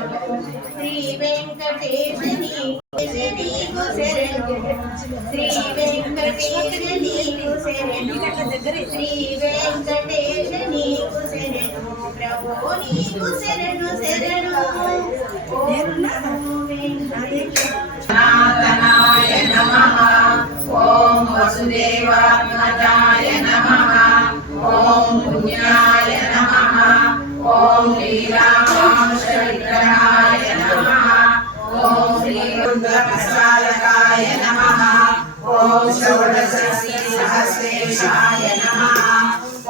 శ్రీ వెంకటేశ నీకు శరణు శ్రీ వెంకటేశ నీకు శరణు శ్రీ వెంకటేశ నీకు శరణు ప్రభో నీకు శరణు శరణు సనాతనాయ నమః ఓం వసుదేవాత్మజాయ నమః ఓం పుణ్యాయ నమః ఓం లీలామానుష విగ్రహాయ నమః ఓం శ్రీ రుద్రప్రసాదకాయ నమః ఓం షోడశీ సహస్రేశాయ నమః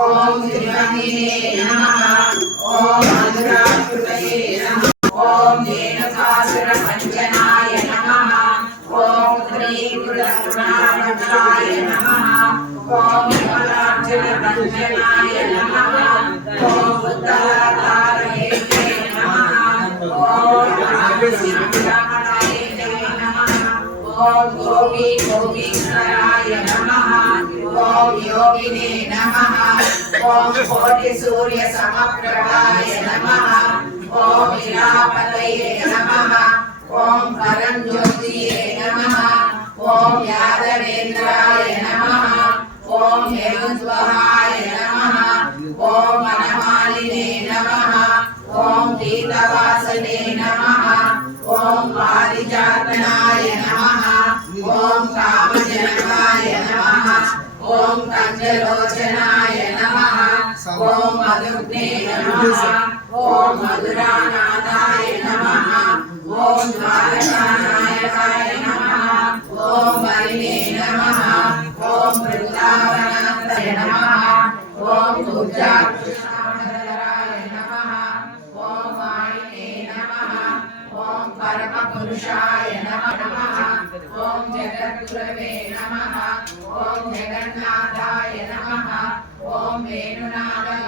ఓం త్రివంగినే నమః ఓం మధురాకృతయే నమః ఓం రేణుకాసుర పంచనాయ నమః ఓం శ్రీగురునాథాయ నమః ఓం కమలార్జున భంజనాయ నమః ఓం బుద్ధవతారయే నమః ఓం రామసింహాయ నమః ఓం గోపీ గోపీశ్వరాయ నమః ఓం యోగినే నమః ఓం కోటి సూర్య సమప్రభాయ నమః ఓం విరాపతయే నమః ఓం పరంజ్యోతియే నమః ఓం యాదవేంద్రాయ నమః ఓం యదుద్వహాయ నమః ఓం వనమాలినే నమః ఓం పీతవాసనే నమః ఓం పారిజాతనాయ నమః ఓం కామజనకాయ నమః ఓం కంజలోచనాయ నమః ఓం మధుగ్నే నమః ఓం మధురానాథాయ నమః ఓం ద్వారకానాయకాయ నమః ఓం వరిణే నమః ఓం బృందావనాయ నమః ఓం దుర్గాకృష్ణాయ నమః ఓం వాయినే నమః ఓం పరమపురుషాయ నమః ఓం జగద్గురవే నమః ఓం జగన్నాథాయ నమః ఓం వేణునాథాయ